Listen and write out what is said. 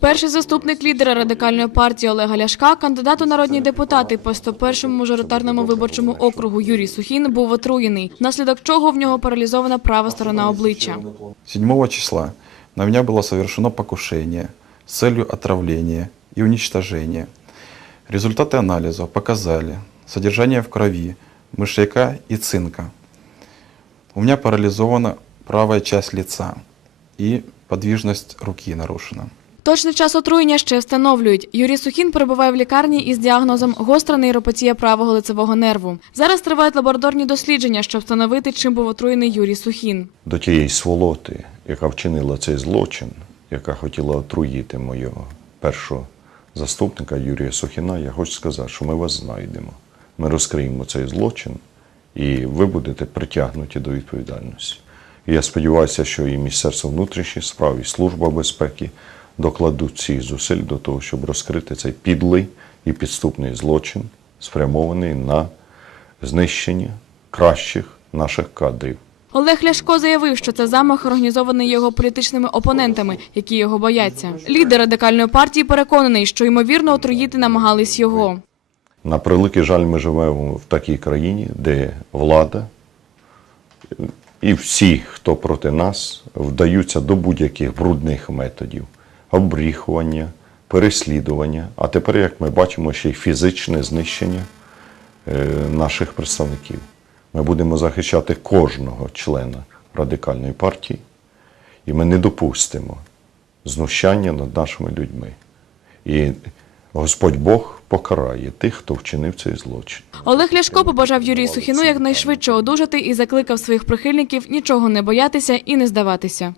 Перший заступник лідера радикальної партії Олега Ляшка, кандидат у народні депутати по 101-му мажоритарному виборчому округу Юрій Сухін був отруєний, внаслідок чого в нього паралізована права сторона обличчя. 7 числа на меня было совершено покушение с целью отравления и уничтожения. Результаты анализа показали содержание в крови мышьяка и цинка. У меня парализована правая часть лица и подвижность руки нарушена. Точний час отруєння ще встановлюють. Юрій Сухін перебуває в лікарні із діагнозом гостра нейропатія правого лицевого нерву. Зараз тривають лабораторні дослідження, щоб встановити, чим був отруєний Юрій Сухін. до тієї сволоти, яка вчинила цей злочин, яка хотіла отруїти мого першого заступника Юрія Сухіна, я хочу сказати, що ми вас знайдемо. Ми розкриємо цей злочин, і ви будете притягнуті до відповідальності. І я сподіваюся, що і Міністерство внутрішніх справ, і Служба безпеки докладуть всіх зусиль до того, щоб розкрити цей підлий і підступний злочин, спрямований на знищення кращих наших кадрів. Олег Ляшко заявив, що це замах організований його політичними опонентами, які його бояться. Лідер радикальної партії переконаний, що ймовірно отруїти намагались його. На превеликий жаль, ми живемо в такій країні, де влада і всі, хто проти нас, вдаються до будь-яких брудних методів обріхування, переслідування, а тепер, як ми бачимо, ще й фізичне знищення е, наших представників. Ми будемо захищати кожного члена радикальної партії, і ми не допустимо знущання над нашими людьми. І Господь Бог покарає тих, хто вчинив цей злочин. Олег Ляшко побажав Юрію Сухіну якнайшвидше одужати і закликав своїх прихильників нічого не боятися і не здаватися.